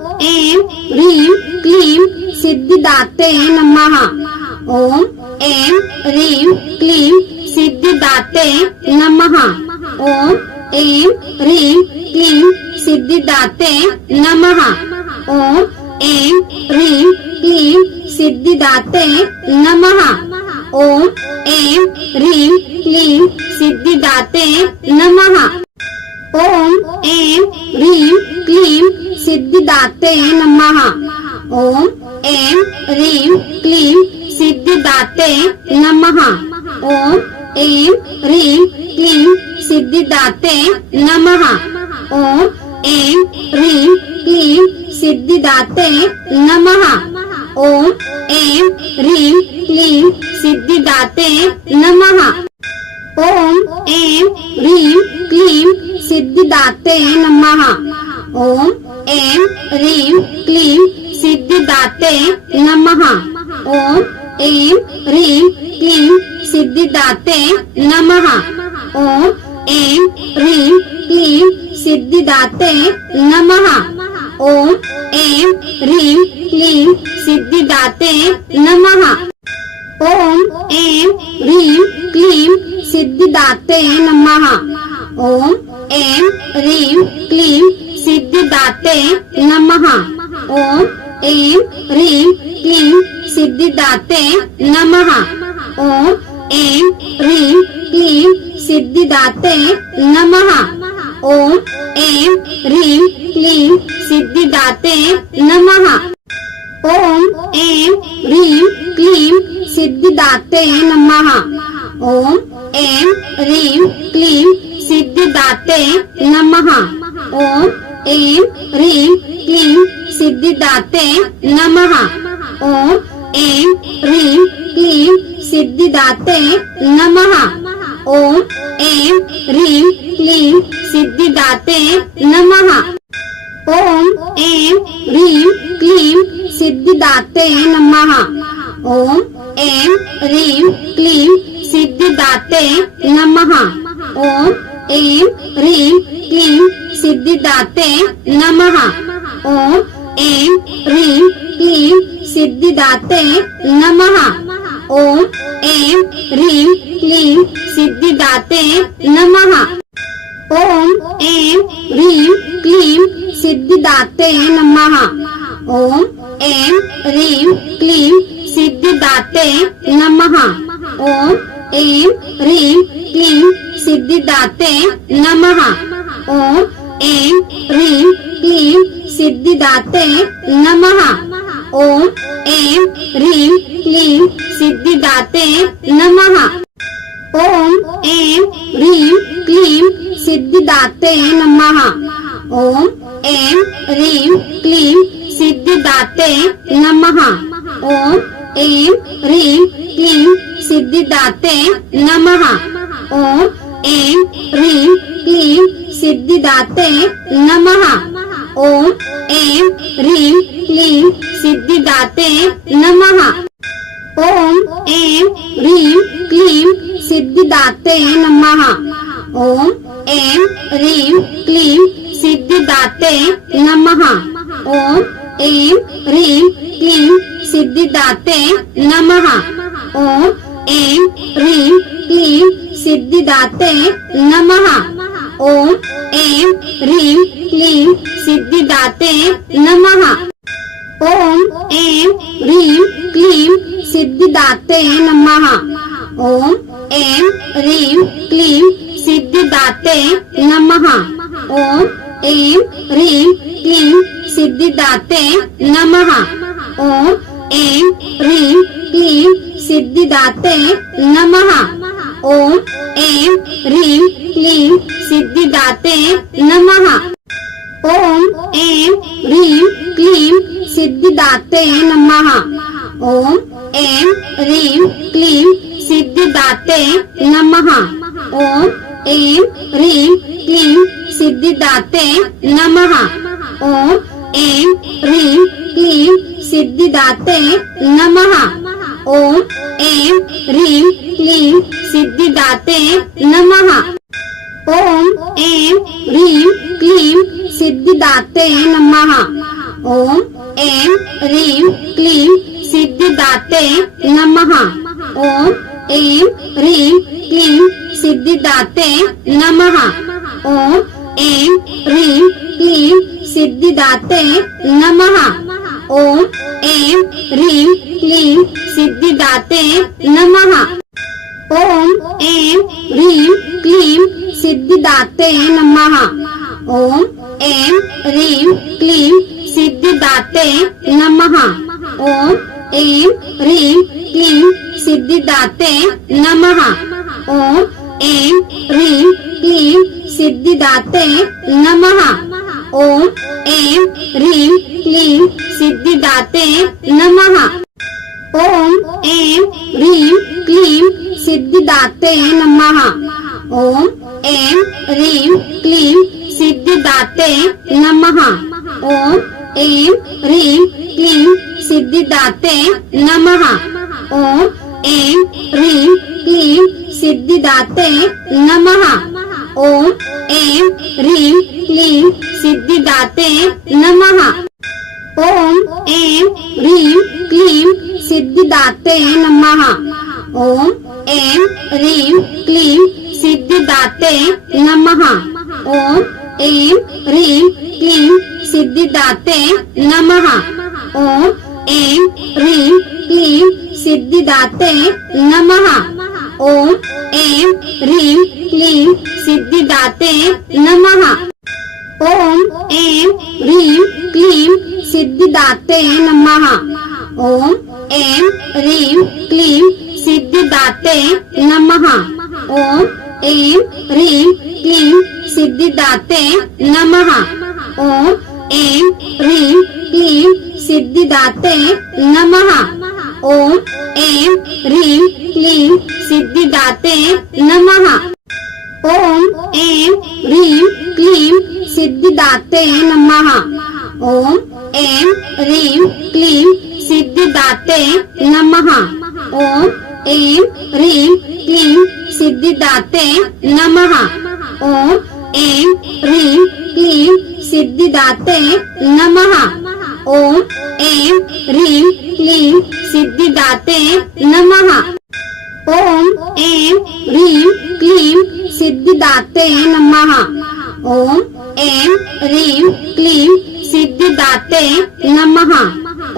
ऐं ह्रीं क्लीं सिद्धिदाते नमः। ॐ ऐं ह्रीं क्लीं सिद्धिदाते नमः। ॐ ऐं ह्रीं क्लीं सिद्धिदाते नमः। ॐ ऐं ह्रीं क्लीं सिद्धिदाते नमः। ॐ ऐं ह्रीं क्लीं सिद्धिदाते नमः। ॐ ऐं ह्रीं क्लीं सिद्धिदाते नमः। ॐ ऐं ह्रीं क्लीं सिद्धिदाते नमः। ॐ ऐं ह्रीं क्लीं सिद्धिदाते नमः। ॐ ऐं ह्रीं क्लीं सिद्धिदाते नमः। ॐ ऐं ह्रीं क्लीं सिद्धिदाते नमः। ॐ ऐं ह्रीं क्लीं सिद्धिदाते नमः। ॐ ऐं ह्रीं क्लीं सिद्धिदाते नमः। ॐ ऐं ह्रीं क्लीं सिद्धिदाते नमः। ॐ ऐं ह्रीं क्लीं सिद्धिदाते नमः। ॐ ऐं ह्रीं क्लीं सिद्धिदाते नमः। ॐ ऐं ह्रीं क्लीं सिद्धिदाते नमः। ॐ ऐं ह्रीं क्लीं सिद्धिदाते नमः। ॐ ऐं ह्रीं क्लीं सिद्धिदाते नमः। ॐ ऐं ह्रीं क्लीं सिद्धिदाते नमः। ॐ ऐं ह्रीं क्लीं सिद्धिदाते नमः। ॐ ऐं ह्रीं क्लीं सिद्धिदाते नमः। ॐ ऐं ह्रीं क्लीं सिद्धिदाते नमः। ॐ ऐं ह्रीं क्लीं सिद्धिदाते नमः। ॐ ऐं ह्रीं क्लीं सिद्धिदाते नमः। ॐ ऐं ह्रीं क्लीं सिद्धिदाते नमः। ॐ ऐं ह्रीं क्लीं सिद्धिदाते नमः। ॐ ऐं ह्रीं क्लीं सिद्धिदाते नमः। ॐ ऐं ह्रीं, क्लीं सिद्धिदाते नमः। ॐ ऐं ह्रीं, क्लीं सिद्धिदाते नमः। ॐ ऐं ह्रीं, क्लीं सिद्धिदाते नमः। ॐ ऐं ह्रीं, क्लीं सिद्धिदाते नमः। ॐ ऐं ह्रीं, क्लीं सिद्धिदाते नमः। ॐ ऐं ह्रीं क्लीं सिद्धिदाते नमः। ॐ, ऐं ह्रीं क्लीं सिद्धिदाते नमः। ॐ, ऐं ह्रीं क्लीं सिद्धिदाते नमः। ॐ, ऐं ह्रीं क्लीं सिद्धिदाते नमः। ॐ, ऐं ह्रीं क्लीं सिद्धिदाते नमः। ॐ ऐं ह्रीं क्लीं सिद्धिदाते नमः। ॐ ऐं ह्रीं क्लीं सिद्धिदाते नमः। ॐ ऐं ह्रीं क्लीं सिद्धिदाते नमः। ॐ ऐं ह्रीं क्लीं सिद्धिदाते नमः। ॐ ऐं ह्रीं क्लीं सिद्धिदाते नमः। ॐ ऐं ह्रीं क्लीं सिद्धिदाते नमः। ॐ ऐं ह्रीं क्लीं सिद्धिदाते नमः। ॐ ऐं ह्रीं क्लीं सिद्धिदाते नमः। ॐ ऐं ह्रीं क्लीं सिद्धिदाते नमः। ॐ ऐं ह्रीं क्लीं सिद्धिदाते नमः। ॐ ऐं ह्रीं क्लीं सिद्धिदाते नमः। ॐ, ऐं ह्रीं क्लीं सिद्धिदाते नमः। ॐ, ऐं ह्रीं क्लीं सिद्धिदाते नमः। ॐ, ऐं ह्रीं क्लीं सिद्धिदाते नमः। ॐ, ऐं ह्रीं क्लीं सिद्धिदाते नमः। ॐ, ऐं ह्रीं क्लीं सिद्धिदाते नमः। ॐ ऐं ह्रीं, क्लीं, सिद्धिदाते नमः। ॐ ऐं ह्रीं, क्लीं, सिद्धिदाते नमः। ॐ ऐं ह्रीं, क्लीं, सिद्धिदाते नमः। ओम एम रीम क्लीम सिद्धिदाते नमः। ओम एम रीम क्लीम सिद्धिदाते नमः। ओम एम ह्रीं क्लीं सिद्धिदाते नमः। ओम एम ह्रीं क्लीं सिद्धिदाते नमः। ओम एम ह्रीं क्लीं सिद्धिदाते नमः। ओम एम ह्रीं क्लीं सिद्धिदाते नमः। ओम एम ह्रीं क्लीं सिद्धिदाते नमः। ओम एम ह्रीं क्लीं सिद्धिदाते नमः। ॐ ऐं ह्रीं क्लीं सिद्धिदाते नमः। ॐ ऐं ह्रीं क्लीं सिद्धिदाते नमः। ॐ ऐं ह्रीं क्लीं सिद्धिदाते नमः। ॐ ऐं ह्रीं क्लीं सिद्धिदाते नमः। ॐ ऐं ह्रीं क्लीं सिद्धिदाते नमः। ओम ऐं ह्रीं क्लीं सिद्धिदाते नमः। ओम ऐं ह्रीं क्लीं सिद्धिदाते नमः। ओम ऐं ह्रीं क्लीं सिद्धिदाते नमः। ओम ऐं ह्रीं क्लीं सिद्धिदाते नमः। ओम एम ऐं ह्रीं क्लीं सिद्धिदाते नमः। ओम, ऐं, ह्रीं, क्लीं, सिद्धिदाते नमः। ओम, ऐं, ह्रीं, क्लीं, सिद्धिदाते नमः। ओम, ऐं, ह्रीं, क्लीं, सिद्धिदाते नमः। ओम, ऐं, ह्रीं, क्लीं, सिद्धिदाते नमः। ओम, ऐं, ह्रीं, क्लीं, सिद्धिदाते नमः। ओम एम रीम क्लीं सिद्धिदाते नमः। ॐ ऐं ह्रीं क्लीं सिद्धिदाते नमः। ॐ ऐं ह्रीं क्लीं सिद्धिदाते नमः। ॐ ऐं ह्रीं क्लीं सिद्धिदाते नमः। ॐ ऐं ह्रीं क्लीं सिद्धिदाते नमः। ॐ ऐं ह्रीं क्लीं सिद्धिदाते नमः। ओम ऐं ह्रीं क्लीं सिद्धिदाते नमः। ओम ऐं ह्रीं क्लीं सिद्धिदाते नमः।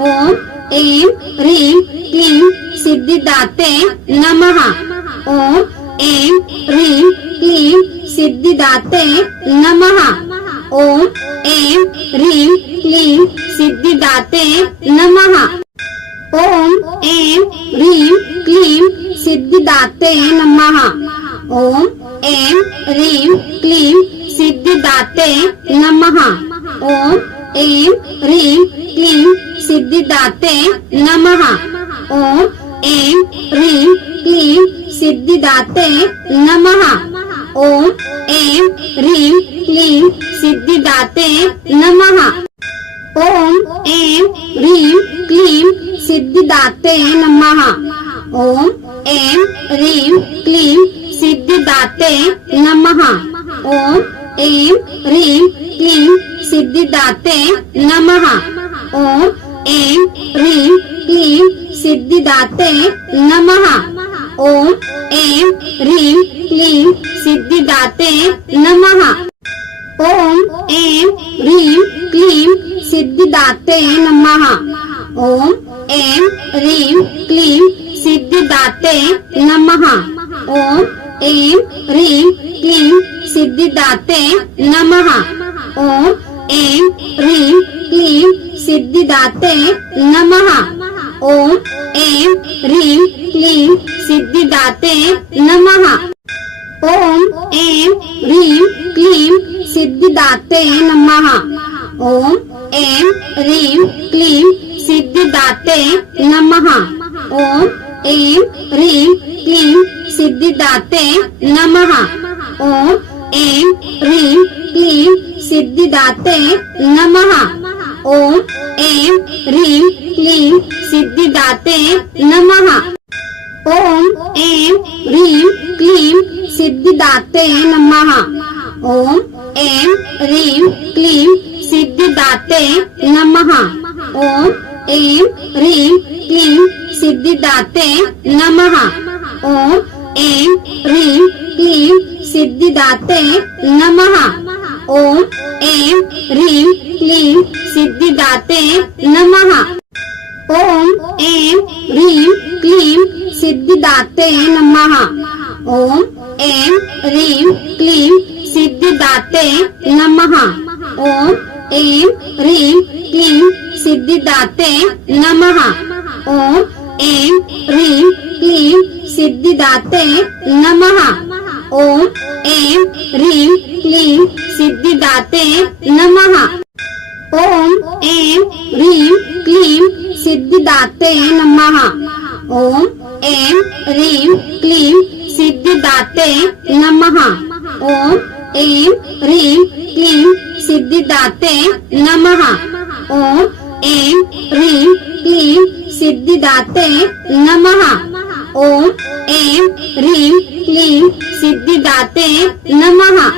ओम ऐं ह्रीं क्लीं सिद्धिदाते नमः। ओम ऐं ह्रीं क्लीं सिद्धिदाते नमः। ओम ऐं ह्रीं क्लीं सिद्धिदाते नमः। ओम ऐं ह्रीं क्लीं सिद्धिदाते नमः। ओम ऐं ह्रीं क्लीं सिद्धिदाते नमः। ओम ऐं ह्रीं क्लीं सिद्धिदाते नमः। ओम ऐं ह्रीं क्लीं सिद्धिदाते नमः। ओम ऐं ह्रीं क्लीं सिद्धिदाते नमः। ओम ऐं ह्रीं क्लीं सिद्धिदाते नमः। ओम ऐं ह्रीं क्लीं सिद्धिदाते नमः। ओम ऐं ह्रीं क्लीं सिद्धिदाते नमः। ओम ऐं ह्रीं क्लीं सिद्धिदाते नमः। ओम ऐं ह्रीं क्लीं सिद्धिदाते नमः। ओम एम रीम क्लीम सिद्धिदाते नमः। ओम एम रीम क्लीम सिद्धिदाते नमः। ओम एम रीम क्लीम सिद्धिदाते नमः। ओम एम रीम क्लीम सिद्धिदाते नमः। ओम एम रीम क्लीम सिद्धिदाते नमः। ओम एम रीम क्लीम सिद्धिदाते नमः। ओम एम रीम क्लीम सिद्धिदाते नमः। ओम एम रीम क्लीम सिद्धिदाते नमः। ओम एम रीम क्लीम सिद्धिदाते नमः। ओम एम रीम क्लीम सिद्धिदाते नमः। ओम एम रीम क्लीम सिद्धिदाते नमः। ओम एम रीम क्लीम सिद्धिदाते सिद्धिदाते नमः। ओम ऐं ह्रीं क्लीं, सिद्धिदाते नमः। ओम ऐं ह्रीं क्लीं, सिद्धिदाते नमः। ओम ऐं ह्रीं क्लीं, सिद्धिदाते नमः। ओम ऐं ह्रीं क्लीं, सिद्धिदाते नमः। ओम ऐं ह्रीं क्लीं सिद्धिदाते नमः। ओम, ऐं ह्रीं, क्लीं सिद्धिदाते नमः। ओम, ऐं ह्रीं, क्लीं सिद्धिदाते नमः। ओम, ऐं ह्रीं, क्लीं सिद्धिदाते नमः। ओम, ऐं ह्रीं, क्लीं सिद्धिदाते नमः। ओम, ऐं ह्रीं, क्लीं सिद्धिदाते नमः। ओम ऐं ह्रीं क्लीं सिद्धिदाते नमः। ओम ऐं ह्रीं क्लीं सिद्धिदाते नमः। ओम ऐं ह्रीं क्लीं सिद्धिदाते नमः।